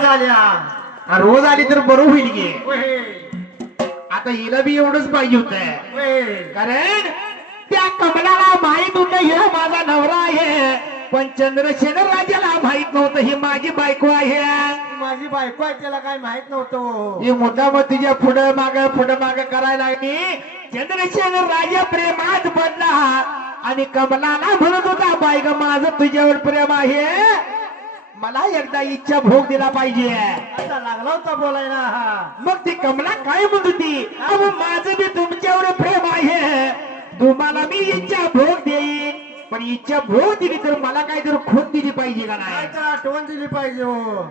रोज आल्या रोज आली तर बरं होईल की. होय आता हिला बी एवढंच पाहिजे होत. होय कारण त्या कमलाला माहित होत हे माझा नवरा आहे, पण चंद्रसेन राजाला माहित नव्हतं ही माझी बायको आहे. माझी बायको आहे त्याला काय माहित नव्हतं. ही मुद्दाम तिच्या पुढं माग करायला लागली. चंद्रसेन राजा प्रेमात पडला आणि कमलाला म्हणत होता, बाई ग माझं तुझ्यावर प्रेम आहे, मला एकदा इच्छा भोग दिला पाहिजे. आता लागला होता बोलायला. मग ती कमला काय म्हणत होती, अहो माझं बी तुमच्यावर प्रेम आहे, तुम्हाला मी इच्छा भोग देईन, पण इच्छा भोग दिली तर मला काय तर खून दिली पाहिजे का काय नाही. तर आठवण दिली पाहिजे हो.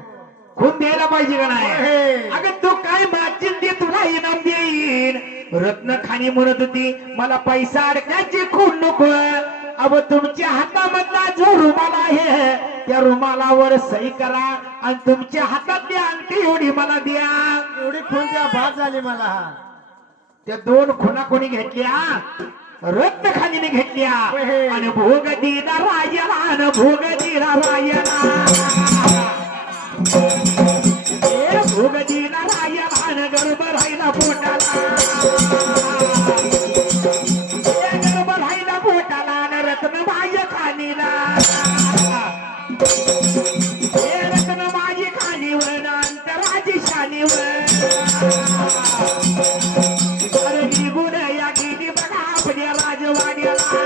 खून द्यायला पाहिजे का नाही. हे. अगं तू काय मागशील ते तुला इनाम देईन. रत्न खाणी म्हणत होती, मला पैसा अडकण्याची खून नको, अहो तुमच्या हातामधला जो रुमाल आहे त्या रुमालावर सही करा आणि तुमच्या हातातली अंगठी एवढी मला द्या. एवढी खून त्या भात झाली मला. त्या दोन खुना कोणी घेतल्या, रत्नखानीने घेतल्या आणि भोग दिला राजाला आणि भोग दिला राजाला. भोग दिला राजाला आणि गर्भ राहिला पोटाला, गर्भ राहिला पोटाला आणि रत्न माझ्या खाणीला, रत्न माझी खाणीवर अंतराची शानीवर. अरे निघून या गेली बघा आपल्या राजवाड्याला,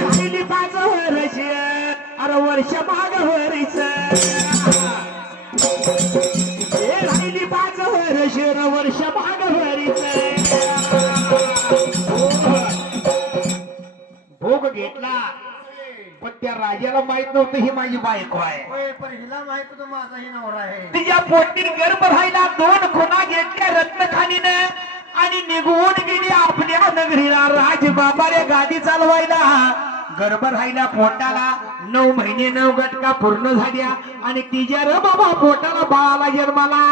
राहिली 5 वर्ष, अरे वर्ष माग वरच, राहिली 5 वर्ष, वर्ष माग वरच. भोग घेतला पण त्या राजाला माहित नव्हतं ही माझी बायको आहे. होय पण हिला माहित होतं माझाही नवरा आहे. तिच्या पोटी गर्भ राहिला, 2 खुना घेतल्या रत्नखानीनं आणि निघून गेली आपल्या नगरीला राजबाबारे गादी चालवायला. गर्भ राहिला पोटाला, 9 महिने 9 गटका पूर्ण झाल्या आणि तिच्या र बाबा पोटाला बाळाला जन्माला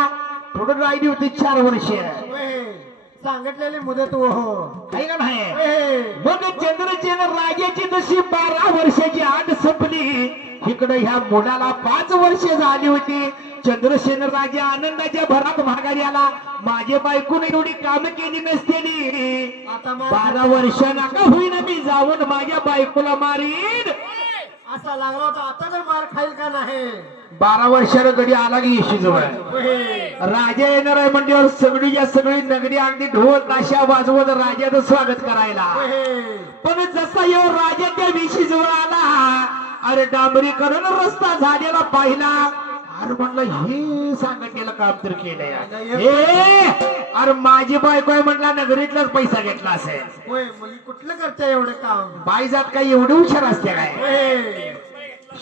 थोडं राहिली होती 4 वर्ष. होय सांगितलेली मुदत हो. आहे का नाही. होय मग चंद्रसेन राजाची जशी 12 वर्षाची आठ संपली, इकडे ह्या मुलाला 5 वर्ष झाली होती. चंद्रसेन राजा आनंदाच्या भरात माघारी आला, माझ्या बायकोने एवढी काम केली नसतेली, आता 12 वर्ष नका होईना मी जाऊन माझ्या बायकोला मारीन. असा लागला होता. आता तर मार खाईल का नाही. 12 वर्षानं गडी आला की येशीजवळ. होय राजा येणार आहे म्हणजे सगळीच्या सगळी नगरी अगदी ढोल ताशा वाजवत राजाचं स्वागत करायला. होय पण जसा येऊ राजा त्या विशी जवळ आला, अरे डांबरीकरण रस्ता झालेला पाहिला, अरे म्हणलं हे सांगितलेलं काम तर केलंय. अरे माझी बायको आहे म्हटला, नगरीतलाच पैसा घेतला असेल. होय मुली कुठलं करते एवढं काम. बाई जात काय एवढी हुशार असते काय. होय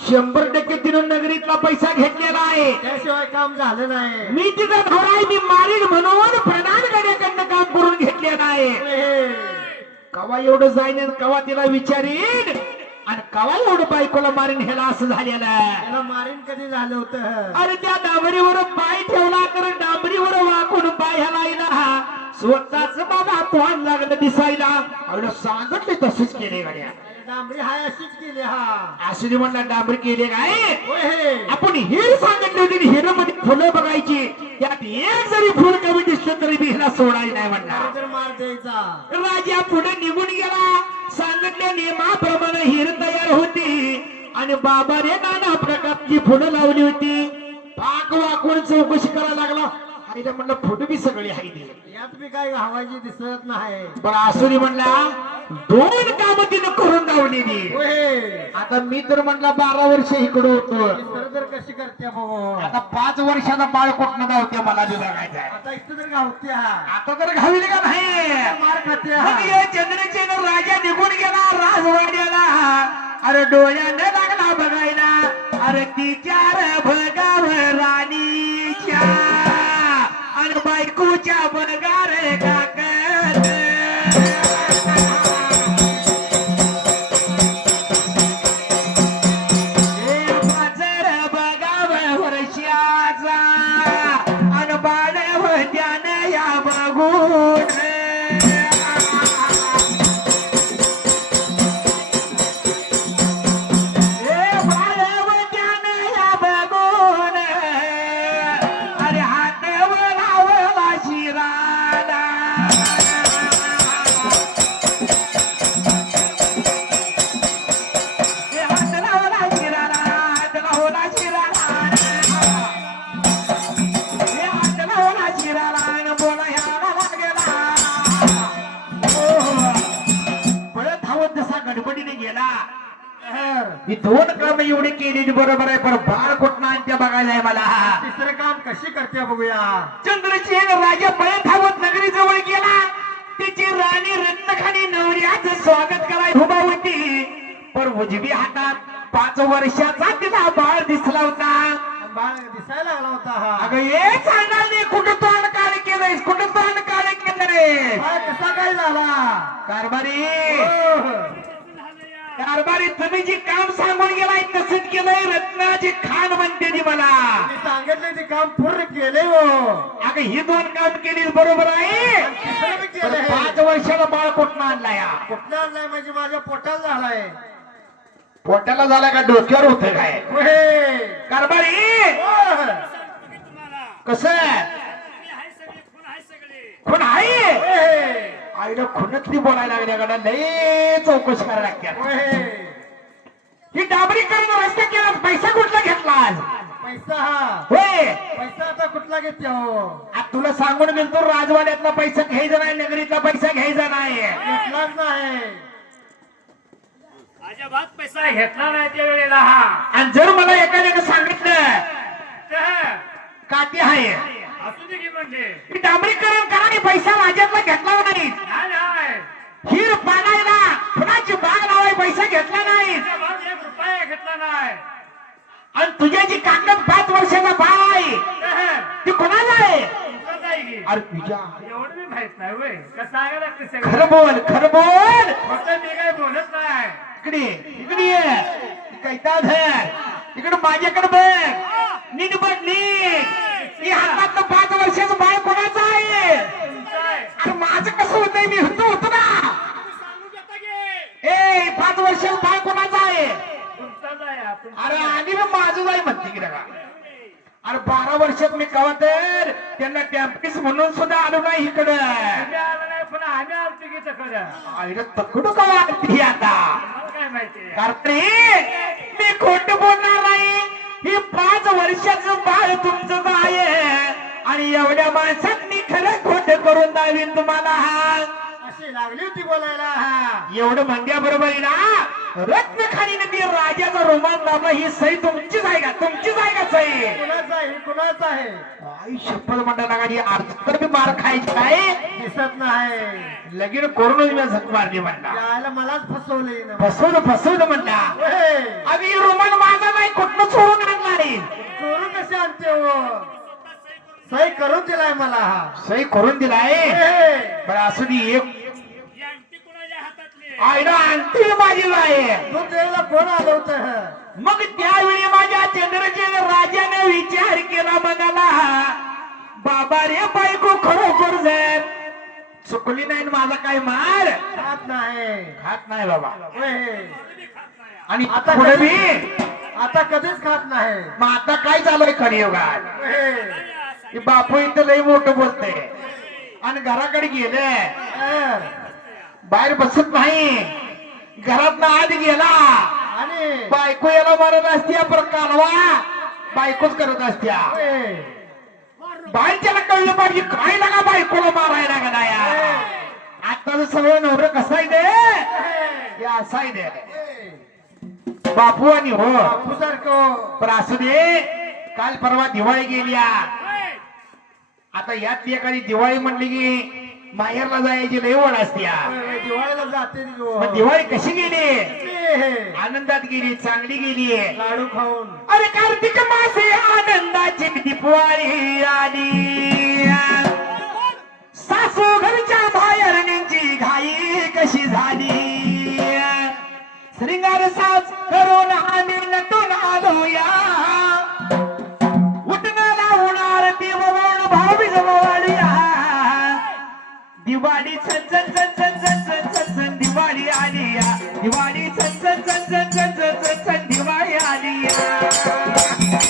100% तिनं नगरीतला पैसा घेतलेला आहे. त्याशिवाय काम झालं नाही. मी तिचा नवरा आहे, मी मारीन म्हणून प्रधानगडाकडनं काम करून घेतलेलं आहे. होय कवा एवढं जाईन, कवा तिला विचारीन आणि कवा एवढं बायकोला मारीन, ह्याला असं झालेलं आहे. त्याला मारीन कधी झालं होतं. अरे त्या डांबरीवर पाय ठेवला, कारण डांबरीवर वाकून पाय हलायला, स्वतःच बाबा तोंड लागलं दिसायला. अरे सांगितले तसेच केले गाड्या. डांबरी हाय अशीच केली. हा असं म्हणला डांबरी केले काय. होय आपण हिर सांगितले होते, हिर मध्ये फुलं बघायची, त्यात एक जरी फुल कमी दिसलं तरी मी ह्याला सोडायला नाही म्हणला. तर मार द्यायचा. राजा पुढे निघून गेला. सांगितल्या नियमाप्रमाणे हिर तयार होती आणि बाबाने नाना प्रकारची फुलं लावली होती. पाक वाकून चौकशी करायला लागला. आईला म्हणलं फुलं बी सगळी हाय दिली, यात बी काय हवायची दिसत नाही. पण आसुरी म्हणला 2 कामं तिनं करून लावलेली. होय आता मी तर म्हणला 12 वर्ष इकडे होतो, तर कशी करते भाऊ. आता 5 वर्षाचा बाळ कुठनं गावते मला बी बघायचंय. आता इथं तर गावत्या. आता तर घावील का नाही. मार खात्या. मग हे चंद्रसेन राजा निघून गेला राजवाड्याला. अरे डोळ्याने लागला बघायला, अरे तिच्या भगाव राणीच्या आणि बायकोच्या बनगार काकत. पाजर बघाव वर्षाचा आणि बाळ त्यानं या बघून. बाळ त्यानं या दोन काम एवढी केली बरोबर आहे, पण बाळ कुठं आणते बघायला आहे मला. तिसरं काम कशी करते बघूया. चंद्रसेन राजा पळत धावत नगरी जवळ गेला. तिची राणी रत्नखानी नवऱ्याचं स्वागत करायला उभा होती, पण उजवी हातात 5 वर्षाचा तिला बाळ दिसला होता. बाळ दिसायला लागला होता हा. अगं हे सांगा नाही, कुठं तोंड काळे केलंय, कुठं तोंड काळे केलंय. बाळ कसा काय झाला. कारभारी हो. कारभारी तुम्ही जी काम सांगून गेलाय तसंच केलंय. रत्नाची खान म्हणते ती मला. मी सांगितले ते काम पूर्ण केले हो. अगं ही 2 काम केली बरोबर आहे, तिसरं बी पण केलंय. 5 वर्षाला बाळ कुठं आणला या. कुठला आणलाय म्हणजे माझ्या पोटाला झालाय. पोटाला झाला का डोक्यावर होत काय. होय. कारभारी हो. कस खून आहे. होय. आईला खुनतली बोलायला लागल्या लय चौकशी करायला लागते. होय. ही डाबरी करून रस्ता केला, पैसा कुठला घेतला आज. पैसा हा. होय पैसा आता कुठला घेते हो. आता तुला सांगून गेलतो राजवाड्यातला पैसा घ्यायचा नाही, नगरीतला पैसा घ्यायचा नाही. घेतलाच नाही. अजिबात पैसा घेतला नाही त्या वेळेला हा. आणि जर मला एखाद्याने सांगितलं तर काठी आहे, असू दे की म्हणजे की डांबरीकरण करा आणि पैसा माझ्यातला घेतला नाही, नाही नाही हिर पाडायला फुलाची बाग लावाय पैसा घेतला नाही, अजिबात 1 रुपया घेतला नाही. आणि तुझ्या जी कागद 5 वर्षाचा बाळ आहे तर ती कोणाला आहे. तुमचं जाई की. अरे तुझ्या एवढं मी माहित नाही वय का सांगायला लागते खरं सगळं. बोल, खरं बोल. फक्त मी काय बोलत नाही. इकडे इकडे ये. कैता धर इकडे माझ्याकडे बघ. नीट बघ नीट. ही हातात 5 वर्षाचं बाळ कोणाचं आहे. तुमचं आहे. अरे माझं कसं होतंय, मी होतो ना. सांगू देता की. ए 5 वर्षाचं बाळ कोणाचं आहे. तुमचंच आहे हा, तुमचं. अरे आणि मी माझं जाई म्हणते की का. अरे 12 वर्षात मी कवा तर त्यांना टॅम्पिस म्हणून सुद्धा आलो नाही इकडं. तुम्ही आला नाही पण आम्ही आलतो की तकडं. आईला तकडू कवा आली आता. मला काय माहिती. कार्त्री मी खोट बोलणार नाही. ही 5 वर्षाचं बाळ तुमचं आहे आणि एवढ्या माणसात मी खरं खोट करून दावीन तुम्हाला. हा अशी लागली होती बोलायला हा. एवढं म्हणण्याबरोबर ना रत्नखानीने ती राजाचा रोमान दाबला. ही सही तुमचीच आहे का, तुमचीच आहे का सही. कुणाचा आहे कुणाचा आहे. आई शपथ म्हणता लागा अर्ज तर मी मार खायची काय दिसत नाही. लगीन करूनच मी झक मारली म्हणला. यायला मलाच फसवलंय ना. फसवलं म्हणला. होय. अगं रोमान माझा नाही, कुठनं चोरून आणणार आहे. चोरून कसे आणते हो. सही करून दिलाय मला हा. सही करून दिलाय. होय. बरं असू दे. एक ही अंगठी कुणाच्या हातातली. आईला आणखी माझी आहे. दूध द्यायला कोण आलं होतं. मग त्यावेळी माझ्या चंद्रसेन राजाने विचार केला बघाला, बाबा रे बायको खरोखर जर चुकली नाही ना माझा काय मार खात नाही. खात नाही बाबा. होय. आणि आता पुढे कधी- मी आता कधीच खात नाही. मग आता काय चालूय कलियुगात. होय. की बापू इथं लई मोठं बोलते आणि घराकडे गेले, अं. बाहेर बसत नाही, घरात आत गेला, आणि बायको याला मारत असत्या, पर कालवा बायकोच करत असत्या. होय. बाहेरच्याला कळलं पाहिजे काय लागा बायकोला मारायला लागला या. आता सगळं नवरं कसं आहे ते हे असं आहे ते बापू आणि हो. बापूसारखं. पण असू दे, काल परवा दिवाळी गेल्या. आता यात एखादी दिवाळी म्हणली की माहेरला जायची लय ओढ असत्या. होय, दिवाळीला जाते ती मग दिवस. दिवाळी कशी गेली. हे. आनंदात गेली, चांगली गेली. लाडू खाऊन. अरे कार्तिक मासे आनंदाची दिवाळी आली. सासू घरच्या बाहेरण्याची घाई कशी झाली. श्रृंगार साज करून आम्ही नटून आलोया. उठणारा होणार ती वळून भावी जवळया. दिवाळी सन सन सन सन सन सन सन सन दिवाळी आली या. दिवाळी सन सन सन सन सन सन सन सन दिवाळी आली या.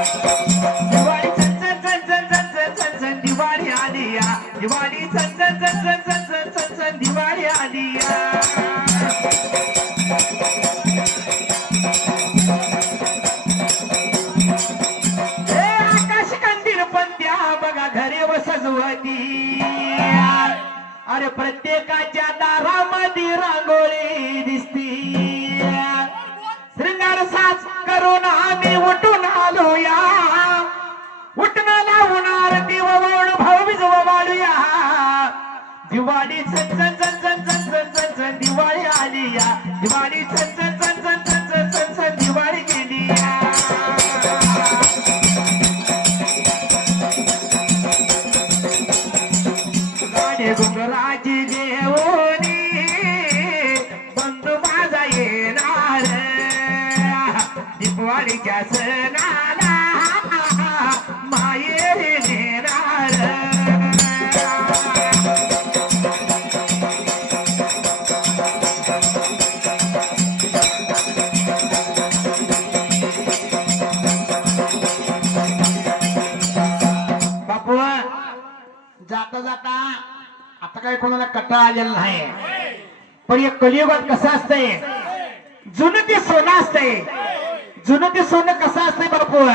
दिवाळी सन सन सन सन सन सन सन सन दिवाळी आली या. दिवाळी सन सन सन सन सन सन सन सन दिवाळी आली या. हे आकाश कंदील पंत्या बघा घरे व सजवती. अरे प्रत्येकाच्या आली या दिवाळी चन चन चन चन चन चन चन चन दिवाळी गेली या गाडे गुंगराची जेवणी बंधू माझा येणार दिवाळीच्या सणाला माये नेणार बापू जाता जाता आता काही कोणाला कटाळा आलेला नाही पण एक कलियुगात कसं असतंय जुनं ते सोनं असतंय जुनं ते सोनं कसं असतंय बापू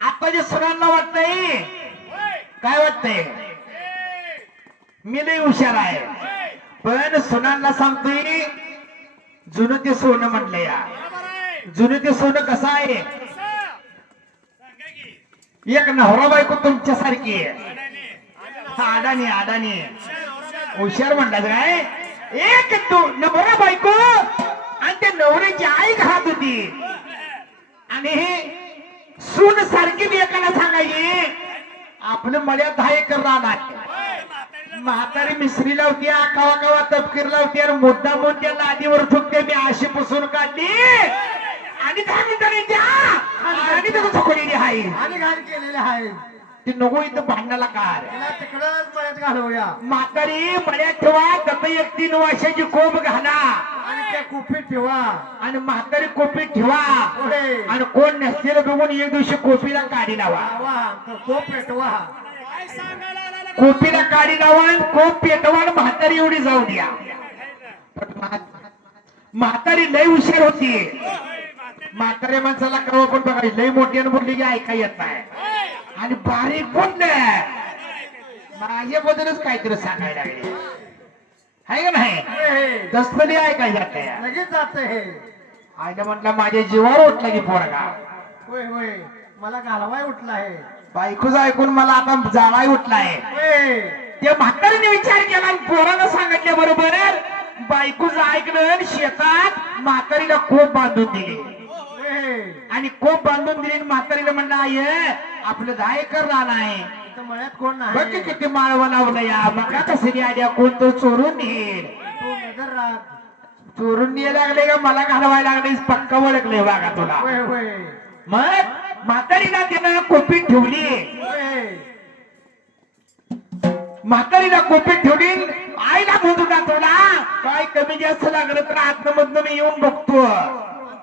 आता जे सोनांना वाटतंय काय वाटतंय मी लई हुशार आहे पण सोनांना सांगतोय जुनं ते सोनं म्हणलं या जुनं ते सोनं कसं आहे एक नवरा बायको तुमच्यासारखी आहे अडाणी अडाणी हुशार म्हणतात काय एक नवरा बायको आणि त्या नवऱ्याची आई घात होती आणि सून सारखी बी एकाला सांगायची आपलं मळ्यात 10 एकर रान आहे म्हातारी मिसरी लावती कवा कवा तपकीर लावती आणि मुद्दा म्हणून त्या लादीवर झुकते मी अशी पुसून काढली आणि 10 मिनिटांनी द्या आणि त्याचं झोकलेली आहे आणि घाण केलेले आहे ती नको इथं भांडणाला कार तिला तिकडंच मळ्यात घालवूया म्हातारी मळ्यात ठेवा तब एक 3 वर्षाची कोंब घाला आणि त्या कुपीत ठेवा आणि म्हातारी कोपीत ठेवा होय. आणि कोण नसलेलं बघून एक दिवशी कोपीला काढी लावा लावा, तो कोप पेटवा कोपीला काढी लावा आणि कोप पेटवा आणि म्हातारी एवढी जाऊ द्या म्हातारी लय हुशार होती म्हातारी माणसाला कवा पण बघायची लय मोठी बोलली की ऐका येत नाही आणि बारीक बोललं माझ्याबद्दलच काहीतरी सांगायला लागले आहे का नाही दस्तली ऐकाय जात लगेच जात हे आईला म्हटलं माझ्या जीवावर उठला की पोरगा होय होय मला घालवाय उठला आहे बायकोच ऐकून मला आता जाळाय उठलाय होय त्या म्हातारीने विचार केला आणि पोरानं सांगितल्या बरोबर बायकोचं ऐकलं आणि शेतात म्हातारीला कोप बांधून दिली होय. आणि कोप बांधून दिली आणि म्हातारीला म्हणलं आहे आपलं 10 एकर रान आहे इथं मळ्यात कोण बघ नाही किती माळवं लावलं या मका कसरी आल्या कोण तो चोरून नेईल तू नजर राख चोरून नेय लागले का मला घालवायला लागले पक्का ओळखले वागा तुला होय होय मग म्हातारीला त्यानं कोपीत ठेवली होय म्हातारीला कोपीत ठेवली आईला म्हणतो ना तुला काय कमी जास्त लागलं तर आतमधनं मी येऊन बघतो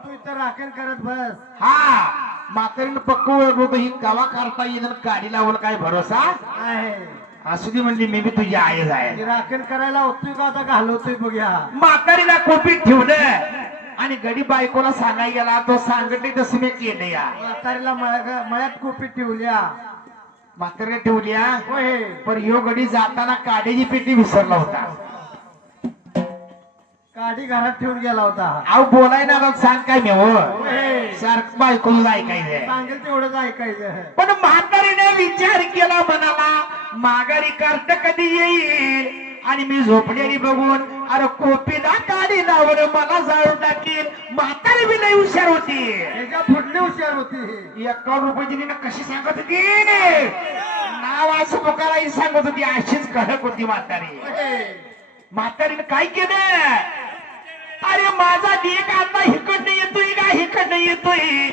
तू इथं राखण करत बस हा म्हातारीनं पक्क ओळखलं होतं ही गावा करता येईल गाडी लावून काय भरोसा आहे असू दे म्हणली मी बी तुझी आईच आहे ती राखण करायला होतोय का आता घालवतोय बघूया म्हातारीला कोपीत ठेवलं आणि गडी बायकोला सांगाय गेला तो सांगते तसं मी केलं या म्हातारीला मळ्यात कोपीत ठेवल्या म्हातारीला ठेवल्या होय पण ह्यो गडी जाताना काड्याची पेटी विसरला होता काठी घरात ठेवून गेला होता अहो बोलाय ना बघ सांग काय मी हो होय. सारखं बायकोला ऐकायचंय सांगेल तेवढंच ऐकायचं पण म्हातारीने विचार केला मनाला माघारी करत कधी येईल आणि मी झोपलेली बघून अरे कोपीला काढी लावलं मला जाळून टाकील म्हातारी बी लई हुशार होती एका फुटली हुशार होती 1 रुपयाची कशी सांगत होती नाव असं पुकारायची सांगत होती अशीच कडक होती म्हातारी होय. म्हातारीने काय केलं अरे माझा लेक आता हिकडनं येतोय का हिकडनं येतोय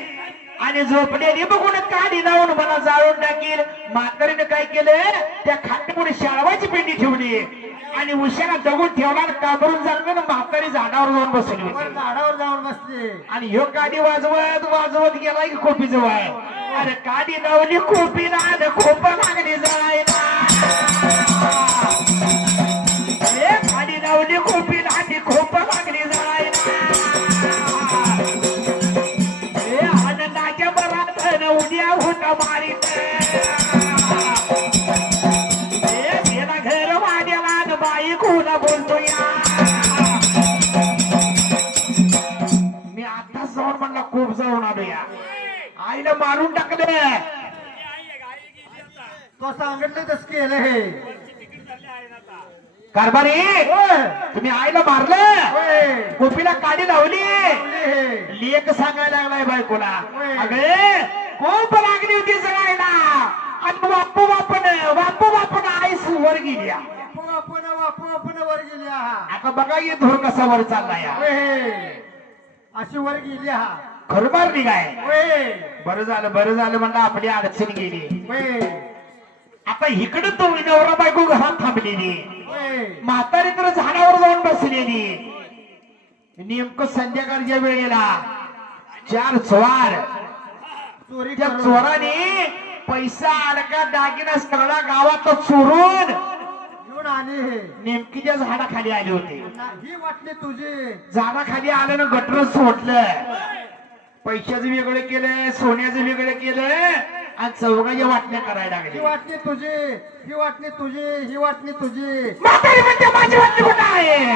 आणि झोपलेली बघून काढी लावून मला जाळून टाकील म्हातारीने काय केलं त्या खांद्यापुढे शाळवाची पेंडी ठेवली आणि उशाला दगड ठेवला आणि काबरून जाणं म्हातारी झाडावर जाऊन बसली वर होती झाडावर जाऊन बसले आणि ह्यो गाडी वाजवत वाजवत गेला की खोपी जवळ अरे गाडी लावली खोपीला आणि खोप लागली जळायला गाडी लावली खोपीला आणि खोप लागली जळायला आनंदाच्या बरात उद्या होता मारीत गेला घर वाड्याला आणि बाई कोणा बोलतो या मी आताच जाऊन म्हणला खूप जाऊन आलो या आईला मारून टाकले तो सांगितलं तस केलं हे कारभारी होय. तुम्ही आईला मारलं होय. गोपीला काडी लावली हे. लेख सांगायला लागलाय बायकोला होय. अगे खूप लागली होती जगायला आणि बापू बापून आई सुवर गेली आपण वर गेली हा. आता बघा ये धूर कसा वर चाललाय या. होय. अशी वर गेली हा. खरं मारली काय होय. बरं झालं म्हणलं आपली अडचण गेली होय. आता इकडे तो नवरा बायको घरात थांबलेली होय. म्हातारी तर झाडावर जाऊन बसलेली नेमकं संध्याकाळच्या वेळेला 4 चोर चोरी त्या करून. चोराने पैसा अडका दागिना सगळा गावात चोरून घेऊन आली हे. नेमकी त्या झाडाखाली आले होते ही वाटली तुझी. झाडाखाली आल्यानं गटर सोडलं पैशाचं वेगळं केलं सोन्याचं वेगळं केलं आणि चौघाच्या वाटण्या करायला ही लागली वाटली तुझी. ही वाटली तुझी. ही वाटली तुझी. म्हातारी म्हणते माझी वाटणी कुठं आहे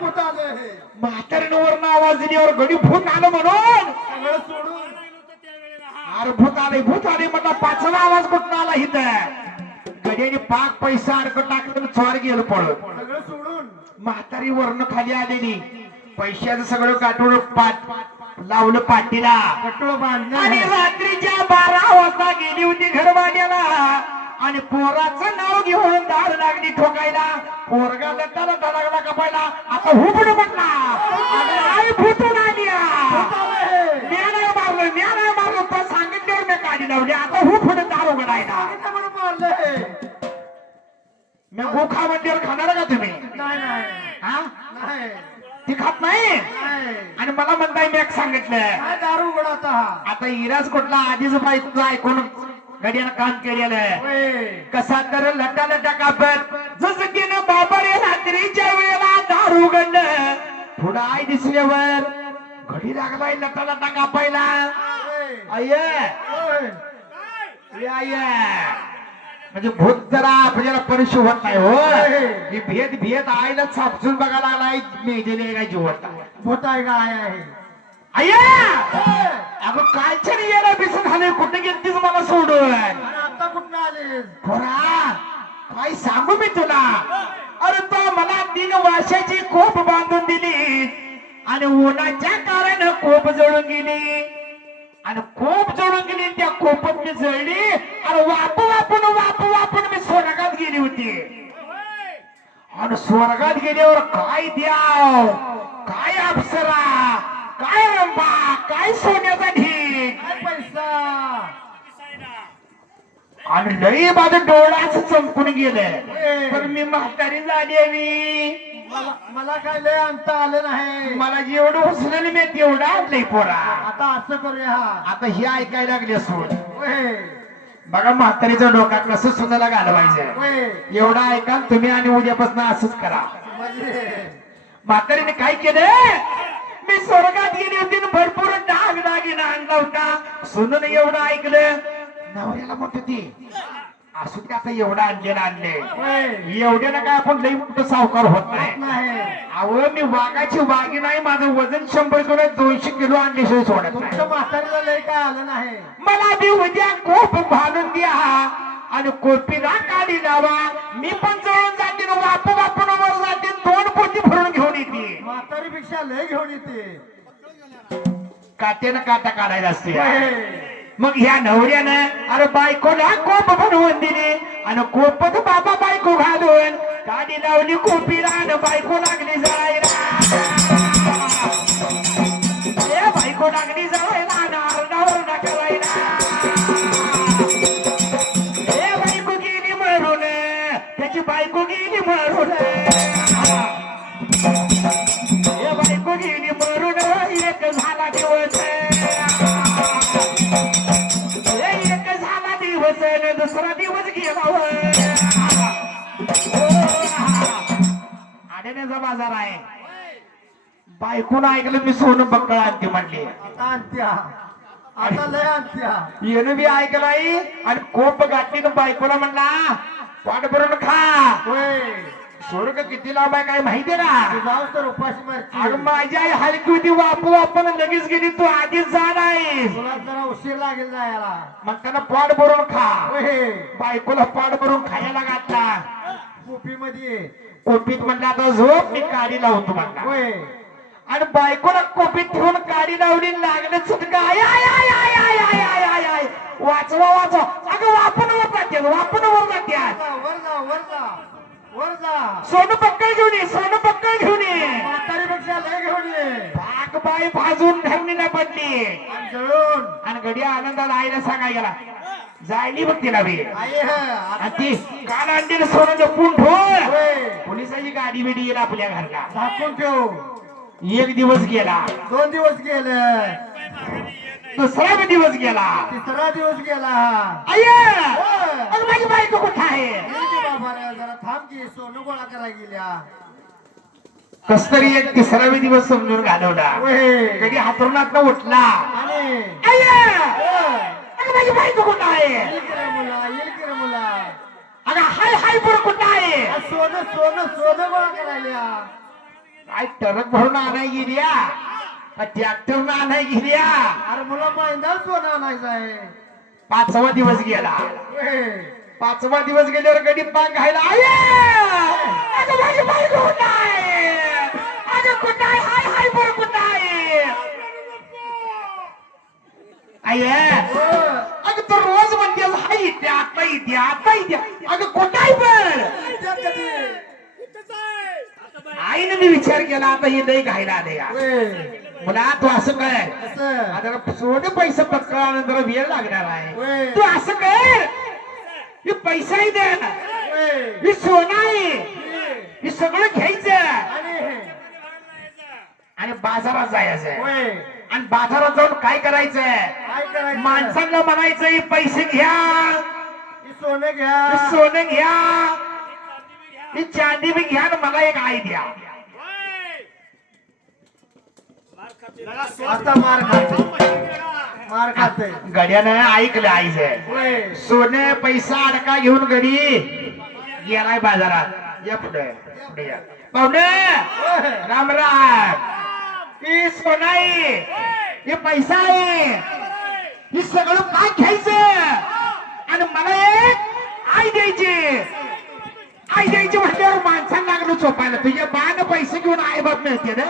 कुठं आलं हे? म्हातारीनं वरनं आवाज दिल्यावर गडी भूत आलं म्हणून सगळं सोडून. अरे भूत आले म्हटलं 5वा आवाज कुठं आला इथं गड्याने पाक पैसा अडकं टाकलं चोर गेलं पळत सगळं सोडून. म्हातारी वरनं खाली आलेली पैशाचं सगळं काटून लावलं पाठीला कटोळ बांधलं आणि हे. रात्रीच्या 12 वाजता गेली होती घरवाल्याला आणि पोराचं नाव घेऊन दार लागली ठोकायला पोरगा लट्टाला धडागला कपायला आता हुबड म्हटला आणि आई भूतून आली म्या नाही मारलं तो सांगितल्यावर मी काढी लावली आता हुबड दार उघडायला इथं म्हणून मारलं हे. मी गोखा मंदिर खाणार का तुम्ही नाही नाही हा नाही ती खात नाही नाही. आणि मला म्हणताय मी एक सांगितलं काय दारू उघडा आता इराज कुठला आधीच बाईचं ऐकून गड्यानं काम केलेलं होय. कसा तर लटा कापत जसं की ना बाबारे रात्रीच्या वेळेला दार उघडलं पुढं आई दिसल्यावर घडी लागलाय लटा कापायला होय. आय होय. आय म्हणजे भूत जरा आपल्याला परिशू होत नाही हो ही भेद आईला सापसून बघायला लागलाय मेलेले काय जीवत भूत आहे का आहे आया होय. अगं कालच्या याला बिसून झाले कुठे गेलतीस मला सोडून आणि आता कुठं आलीस? खोरा काय सांगू मी तुला अरे तो मला 3 वर्षाची कोप बांधून दिली आणि उन्हाच्या कारण कोप जळून गेली आणि कोप जळून गेली त्या कोपत मी जळली आणि वापून मी स्वर्गात गेली होती आणि स्वर्गात गेल्यावर काय द्याव काय अप्सरा काय रंभा काय सोन्याचा ढीग काय पैसा. आणि लई माझं डोळ्याच चमकून गेलं पण मी म्हातारी झाली मला काय लय आणता आलं नाही. मला जेवढं उचलेलं मी तेवढं आणलंय पोरा आता असं करूया. आता हे ऐकायला लागले सोड होय. बघा म्हातारीचं डोका कसं सुनाला घालवायचं होय. एवढं ऐका तुम्ही आणि उद्यापासून असंच करा म्हणजे म्हातारीने काय केलं मी स्वर्गात गेली होती आणि भरपूर दागिना आणला होता सुनून एवढं ऐकलं नवऱ्याला म्हणत होती असू ते आता एवढं आणले होय. एवढ्याला काय आपण लई मोठं सावकार होत नाही नाही. अहो मी वाघाची वाघी नाही माझं वजन 100 किलो 200 किलो आणल्याशिवाय सोडत नाही तुमच्या म्हातारीला लय काय आलं नाही. मला बी उद्या कोप घालून द्या आणि कोपीला काढी लावा मी पण जळून जाते बापून वर जाते 2 पोती भरून घेऊन येते म्हातारीपेक्षा लय घेऊन येते. काट्यानं काटा काढायला असते होय. मग ह्या नवऱ्यानं अरे बायकोला कोप बनवून दिली आणि कोपत बाबा बायको घालून काडी लावली कोपीला आणि बायको लागली जायला बायको लागली जायला नारडावर करायला बायको गेली मरून त्याची बायको गेली मरून बायको गेली मरून एक झाला दिवस एक झाला दिवस दुसरा दिवस गेला आड्याचा बाजार आहे बायकोन ऐकलं मी सोनं बक्कळ आणते म्हणली आता आणत्या. आता लय आणत्या. येणं बी ऐकलंय आणि कोप गाठलीनं बायकोला म्हणला पाठ भरून खा होय. स्वर्ग किती लांब आहे काय माहितीये ना तू जाऊस तर उपाशी अगं मारची. माझी आई हलकी होती वापरून लगेच गेली तू आधीच जा नाही तुला जरा उशीर लागेल जायला. मग त्यांना पाठ भरून खा होय. बायकोला पाठ भरून खायला घातला कोपीमध्ये कोपीत म्हणलं आता झोप मी काडी लावतो म्हणला होय आणि बायकोला कोपीत ठेवून गाडी लावली लागलं चुटका आय आय आय आय आय आय आय आय आय वाचवा वाचवा अगं वापन वर जाते वापन वर जाते वर जा वर जा वर जा सोनं पक्कळ घेऊन ये सोनं पक्कळ घेऊन ये म्हातारीपेक्षा लय घेऊन ये भाग बाई भाजून धरणीला पडली आणि जळून आणि गडी आनंदाला आईला सांगाय गेला जायली बघ तिला बी आई आणि ती काल आणलेलं सोनं जपून ठेव होय पोलिसाची गाडी बिडी येईल आपल्या घरला झाकून ठेव एक दिवस गेला 2 दिवस गेले दुसरा बी दिवस गेला तिसरा दिवस गेला अय्या होय. अगं माझी बायको कुठं आहे गेली की बाबा रे, जरा थांब की सोनं गोळा करायला गेल्या कस तरी एक तिसरा बी दिवस समजून घालवला होय कधी हातरुणात उठला आणि अय्या होय. अगं माझी बायको कुठं आहे येईल की रे मुला येईल की रे मुला अगं हाय हाय बरं कुठं आहे आ, सोनं सोनं सोनं गोळा करायला काय टरक भरून आणाय गेल्या ट्रॅक्टर आणाय गेल्या अरे मुला मैदान सोनं आणायचं आहे 5वा दिवस गेला होय. 5वा दिवस गेल्यावर गडी पाक घायला अगं माझी बायको कुठं आहे अगं कुठं आहे हाय हाय बरं कुठं आहे होय. अगं तर रोज म्हणते हाय इथे आता इथे आता इथे अगं कुठं आहे बर इज्जत कधी? आईने मी विचार केला आता हे नाही घायला आले या होय. मला तू असं काय असं. आता सोने पैसे पक्का जरा वेळ लागणार आहे होय. तू असं कर हे पैसाही दे होय. हे सोनं आहे हे सगळं घ्यायचं आणि आणि बाजारात जायचं होय. आणि बाजारात जाऊन काय करायचं काय करायचं माणसांना म्हणायचं हे पैसे घ्या ही सोनं हे घ्या सोनं घ्या ही चांदी बी घ्या आणि मला एक आई द्या आता मार खाते मार खाते गड्यानं ऐकलं आईचं होय. सोने पैसा अडका घेऊन गडी गेलाय बाजारात या पुढे पुढे या पाहुणे होय. राम राम ही सोनाई हे पैसा आहे हे सगळं काय घ्यायचं आणि मला एक आई द्यायची आई द्यायची म्हटल्यावर माणसांना लागलं चोपायला तुझ्या बाण पैसे घेऊन आई बाप मिळते ना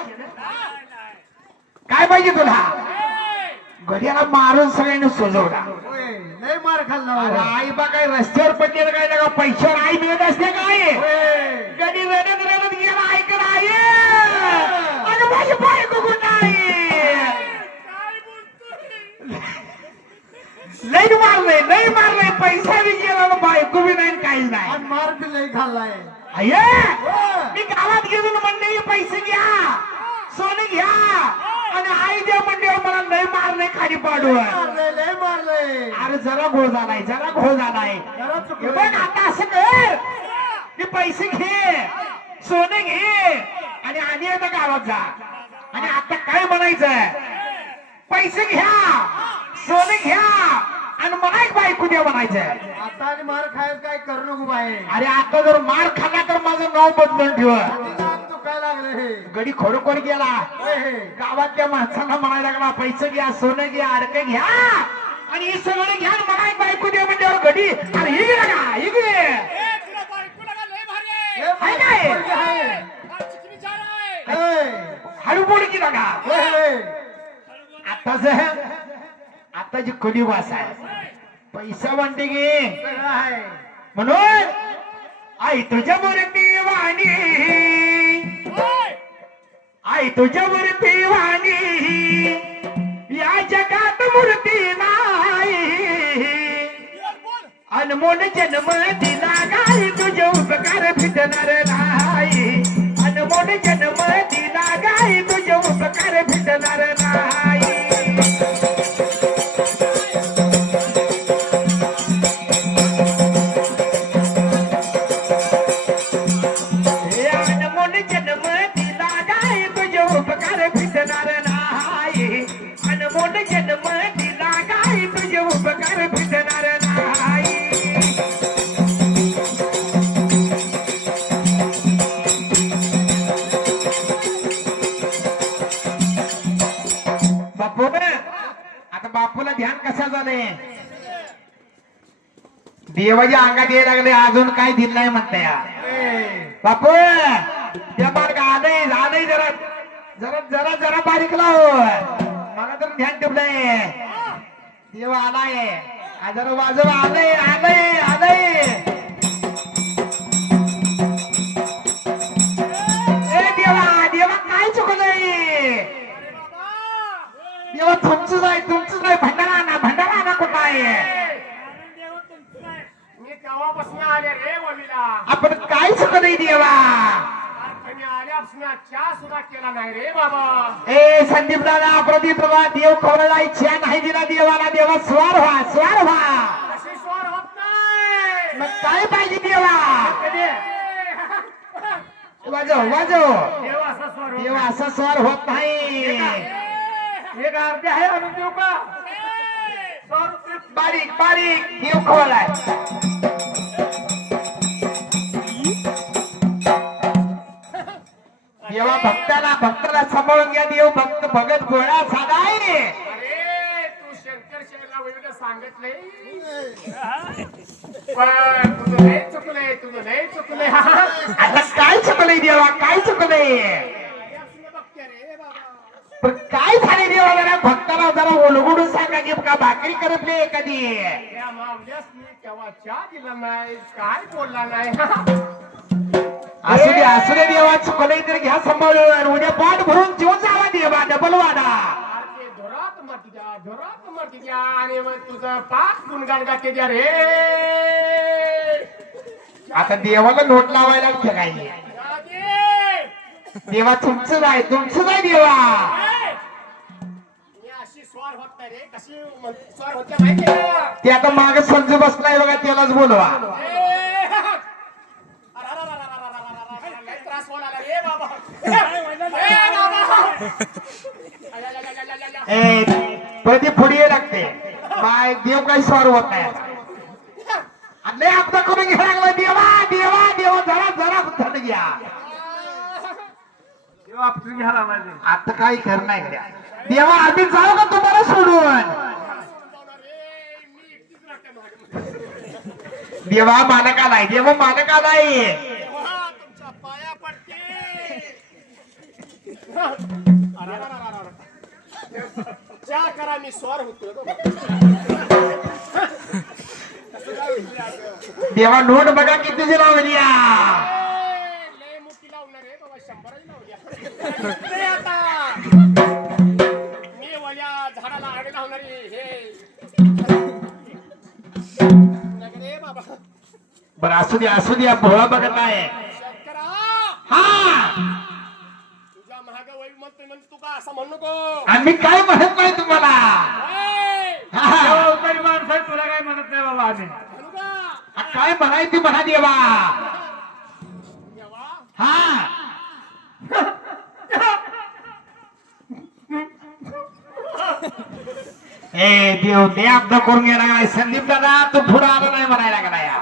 काय पाहिजे तुला घड्याला मारून सगळ्यांनी सजवला होय. लय मार खाल्ला अरे बाबा. आई बा काय रस्त्यावर पडलेलं काय ना पैशावर आई मिळत असते काय होय. गडी रडत रडत गेला ऐकलं आई अगं माझी बायको कुठं आहे लई मारलंय पैसा बी गेला ना बायको बी नाही काहीच नाही आणि मार बी लय खाल्लाय अय्ये होय. मी गावात गेलो म्हणले हे पैसे घ्या सोनं घ्या आणि आई द्या म्हणले मला लय मारलंय खाली पाडून मारलंय लय मारलंय अरे जरा घोळ झालाय जरा घोळ झालाय जरा हे चुकलं बघ आता असं कर हे पैसे घे सोने घे आणि आता गावात जा आणि आता काय म्हणायचं पैसे घ्या सोने घ्या आणि मला एक बायको द्या म्हणायचं आता आणि मार खायला काय करू नको बाहेर अरे आता जर मार खाल्ला तर माझं नाव बदलून ठेव काय लागलं हे गडी खरोखर गेला होय. गावातल्या माणसांना म्हणायला लागला पैसे घ्या सोनं घ्या अडकं घ्या आणि हे सगळं घ्या आणि मला एक बायको द्या म्हणल्यावर गडी अरे ही गेला का ही गे हे हाय काय? पोरगी आहे. होय. हळू बोल की लागा होय, होय. आताची कडी वास आहे पैसा म्हणते की सगळं आहे म्हणून आई तुझ्या वरती वाणी आई तुझ्या वरती वाणी या जगात मूर्ती नाही अनमोल जन्म दिला गाई तुझे उपकार फिटणार नाही अनमोल जन्म दिला गाई तुझे उपकार फिटणार नाही हे अनमोल जन्म दिला गाई तुझे उपकार फिटणार नाही अनमोल जन्म दिला गाई तुझे उपकार फिटणार नाही बापू आता बापूला ध्यान कशा झालंय देवाच्या अंगात यायला लागले अजून काय दिलं नाही म्हणता या होय. बापू त्या मार्ग आलंय आलंय जरा जरा जरा जरा बारीक लाव मला तर ध्यान ठेवलंय देव आलाय जरा वाजव आलंय आलंय आलंय ए देवा देवा काय चुकलंय देवा तुमचंच आहे भंडारा ना कुठं आहे मी केव्हापासून आले रे वडीला आपण काय चुकलंय देवा तुम्ही आल्यापासून चहा सुद्धा केला नाही रे बाबा ए संदीप दादा प्रदीप दादा देव कोणाला इच्छा नाही दिला देवाला देवा स्वार व्हा अशी स्वर होत नाही मग काय पाहिजे देवा कधी? वाजव देव असा स्वर होत देवा असा स्वार होत नाही नाही. एक अर्धी आहे आणून देऊ का 100 रुपये बारीक बारीक देव खोलाय देवा भक्ताला सांभाळून घ्या देव भक्त भगत गोळा साधाय अरे तू शंकर शेला वगैरे सांगत नाही पण तुझं लय चुकलंय आता काय चुकलंय देवा काय चुकलंय पण काय झाले देवा जरा भक्ताला जरा ओलगडून सांगा की का भाकरी करत नाही एखादी त्या मावल्यास मी केव्हा चहा दिला नाही काय बोलला नाही असू दे देवा चुकलंय तर घ्या सांभाळून उद्या पाठ भरून जेवून जावा देवा डबल वाडा ते धोरात मरती द्या आणि मग तुझं पाच गुणगान गाते द्या रे आता देवाला नोट लावायला काय राधे! देवा तुमचं आहे देवा मी अशी स्वार होत नाही रे कशी स्वार होत्या माहिती का? ते आता माग संजू बसलाय बघा त्यालाच बोलवा लय त्रास होणार रे बाबा ए बाबा! प्रति पुढे लागते माय देव काही स्वार होत नाही लय आपला करून घ्यायला लागला देवा देवा देव जरा जरा थंड घ्या देव आपसून घ्यायला पाहिजे आता काही खरं नाही गड्या. देवा आम्ही जाऊ का तुम्हाला सोडून देवा मालक आलाय देवा मालक आलाय तुमच्या पाया पडते चहा करा मी स्वार होतो देवा नोट बघा कितीची लावली लय मोठी लावणार रे बाबा 100 लावली आता मी वल्या झाडाला आग लावणारी हे रे बाबा बरं असू द्या भोळा बघत आहे शंकरा हा तुझ्या महाग वैल म्हणतोय म्हणजे तू का असं म्हणू नको आम्ही काय म्हणत नाही तुम्हाला उतारी माणसं तुला काय म्हणत नाही बाबा आम्ही म्हणू का काय म्हणायची म्हणा देवा देवा हा ए देव ते आपलं करून घ्यायला लागलाय संदीप दादा तू पुढे आला नाही म्हणायला लागला या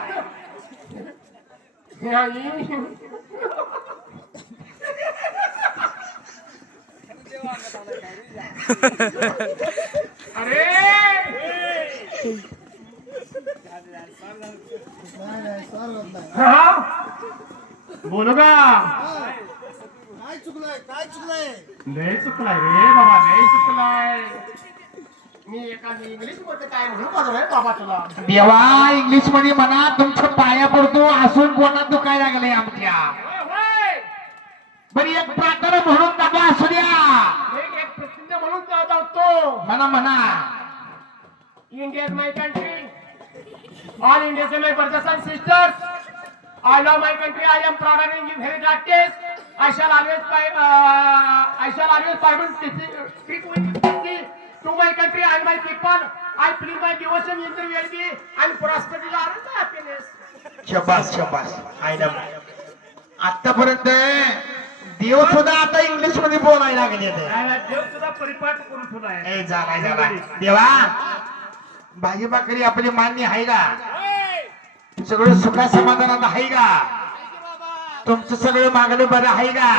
अरे बोलू का काय चुकलंय लय चुकलाय रे बाबा लय चुकलाय मी एखादी इंग्लिश मध्ये काय म्हणू रे बाबा तुला देवा इंग्लिश मध्ये म्हणा तुमच्या पाया पडतो असून पोटात दुखायला लागले आमच्या बरी एक प्रार्थना म्हणून दाबा असू द्या एक प्रसिद्ध म्हणून जातो म्हणा India is my country all इंडियाचे माय brothers and sisters I love my country I am proud and in very dark days I shall always fight speak with dignity to my country and my people I plead my devotion in the well-being and prosperity and happiness शबास आयला आतापर्यंत देव सुद्धा आता English मध्ये बोलायला लागले देव सुद्धा परिपाठ करून ठेवलाय झालाय देवा भाजी भाकरी आपली मान्य आहे का सगळं सुखा समाधानात आहे का तुमचं सगळं मागणं बरं आहे का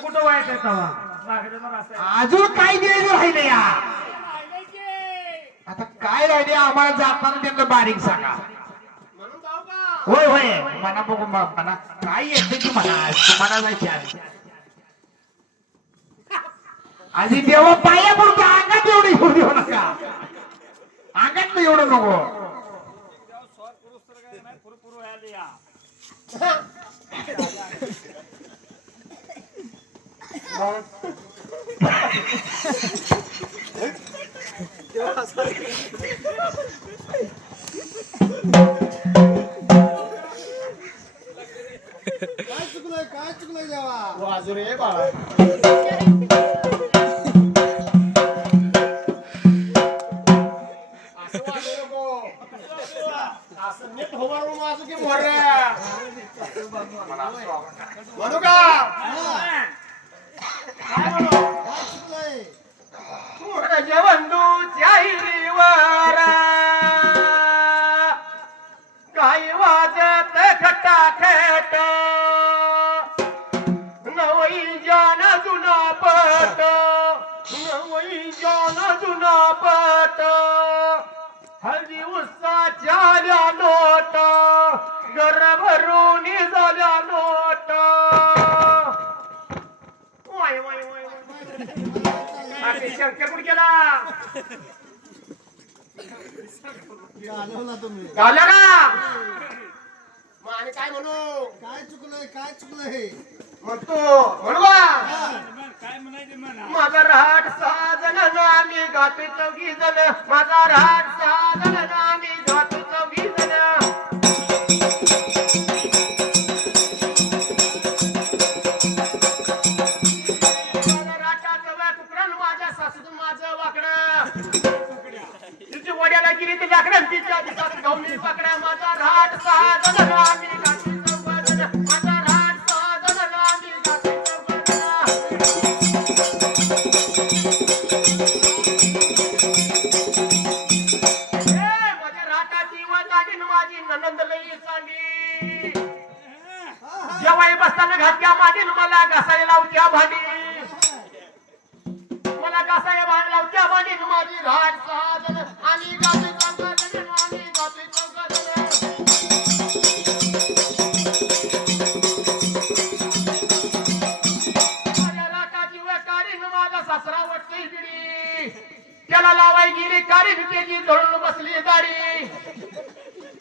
कुठं वाईट आहे तेव्हा मागणं असं आहे. अजून काय द्यायचं राहिलं या आता काय राहिले आम्हाला जाताना त्यांना बारीक सांगा म्हणून जाऊ का होय होय म्हणा बघू म्हणा काय येते की म्हणा तुम्हाला जायची आधी देवा पाया पडतो अंगात एवढी घेऊन देऊ नका अंगात एवढं नको काय चुकलंय देवा वाजू रे बाळा असं वाजू नको असं नीट होणार वाजू की मोरे म्हणू का काय म्हणू तुझ्या बंधूच्या हिरीवर काय वाजत खटाखट नवई जान जुना पट नवई जान जुना पट हल्दी उत्साच्या नोट गर भरून झाल्या note Y Y Y Y Shankar कुठे गेला तुम्ही गावल्या का मग आणि काय म्हणू काय चुकलंय म्हणतो म्हणू का माझा राट साजन नामी गाते चौघी जण माझा राट साजन नामी गाते चौघी जण माझा राटाचं वाकडं माझ्या सासूचं माझं वाकडं तिची वड्याला गिरी ते लाकडं तिच्या दिसात गवली पकडा माझा राट साजन नामी गाते चौघी जण माझा राट साजन नामी गाते चौघी जण माझ्या राटाची वाजाडीन माझी ननंद लई चांदी जेवाई बसताना घातल्या मागील मला घासाय लावत्या भांडी मला घासाय लावत्या भांडी माझी राट साजन आणि गाते चौघजण आणि गाते चौघजण माझ्या राटाची काढीन माझा सासरा वाटते बिडी त्याला लावाय गेली काढीन त्याची जळून बसली दाढी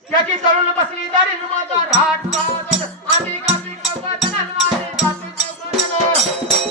त्याची जळून बसली दाढी माझा राट साजन आणि गाते चौघजण आणि गाते चौघजण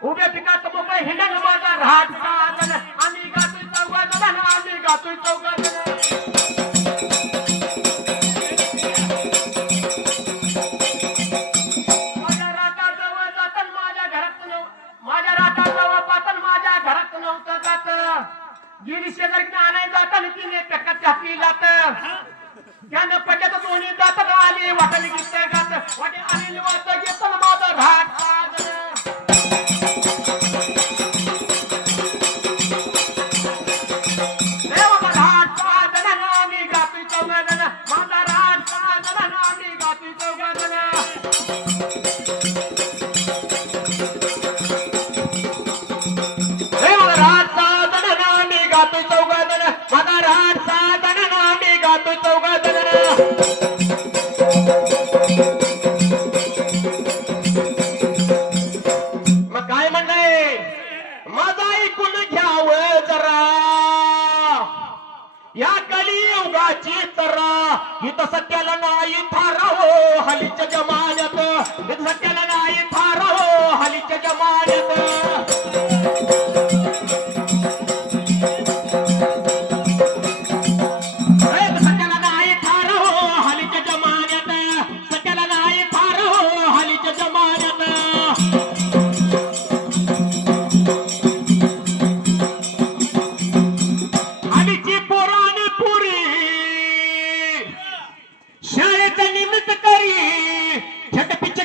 उभ्या पिकात मोकळे हिंडण माझा राट साजन आम्ही गातोय चौघजण आम्ही गातोय चौघजण माझ्या राटाजवळ जातं माझ्या घरात माझ्या राटाजवळ पातन माझ्या घरात नव्हतं जात गिरी शेजारी आणाय जातं तिने पेकाच्या पिलात त्यानं पडल्यात दोन्ही जात आली वाटली गीत गात वाटे आलेली वाट घेत माझं राट साजन या कलियुगाची तरा इथं सत्याला नाही थारावो हलीच्या जमान्यात इथं सत्याला नाही थारावो हलीच्या जमान्यात सत्याला नाही थारावो हलीच्या जमान्यात सत्याला नाही थारावो हलीच्या जमान्यात शाळेचा निमित्त करी छटपिच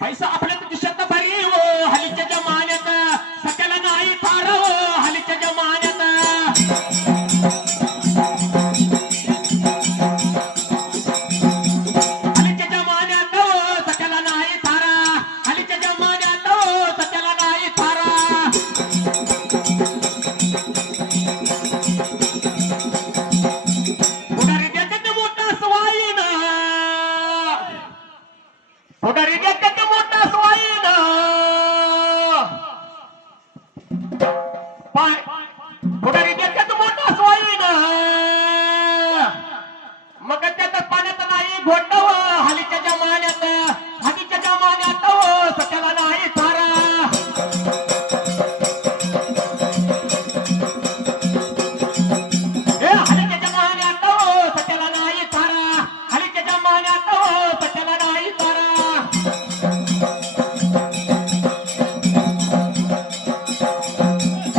पैसा आपल्या खिशात भारी हो हल्लीच्या जमान्यात सगळ्याला नाही फार हो हल्लीच्या जमान्यात हल्लीच्या जमान्यात हो सगळ्याला नाही थारा हल्लीच्या जमान्यात हो सगळ्याला नाही थारा पुढारी देतात मोठा स्वाईन पुढारी देतात मोठा स्वाईन पुढारी देतात मोठा स्वाईन मग त्यात पाण्यात नाही घोटव हलीच्या जमान्यात हलीच्या जमान्यात सत्याला नाही थारा हलीच्या जमान्यात सत्याला नाही थारा हलीच्या जमान्यात सत्याला नाही थारा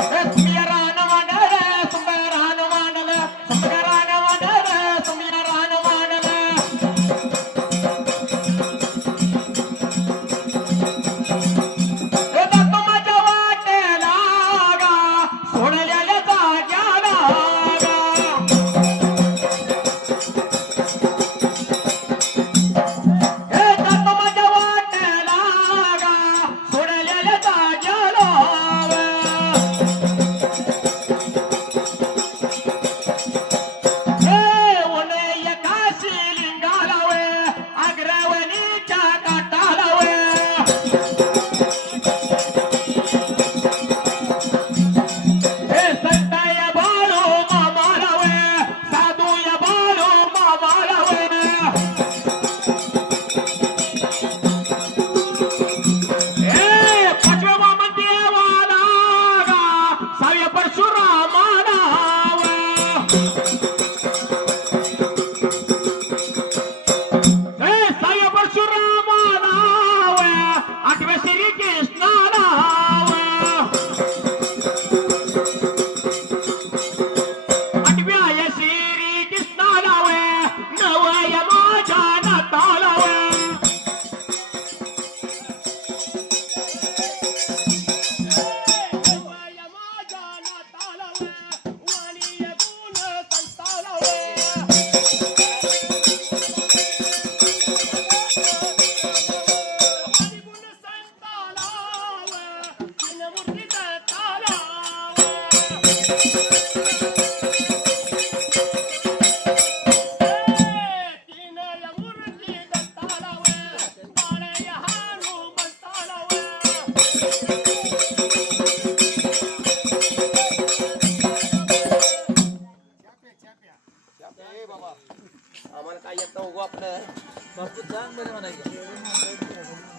सुमिरान वाडल सुंदरान वाडल सुंदरान वाडल सुमिरान वाडल जातो माझ्या वाटेला गा सोडलेल्या जाग्याला जातो माझ्या वाटेला गा सोडलेल्या जाग्याला ओनय काशी लिंगालावे अग्रवणीच्या काटालावे संताय बाळू मामालावे साधूय बाळू मामालावे पाचव्या मामन देवाला गा साव्या परशुरामाला साव्या परशुरामाला आठव्या श्री कृष्णाला आठव्या या श्री कृष्णाला नवया माझ्या नाताला आम्हाला काय येतं उगो आपलं बापू सांग बरं म्हणायचं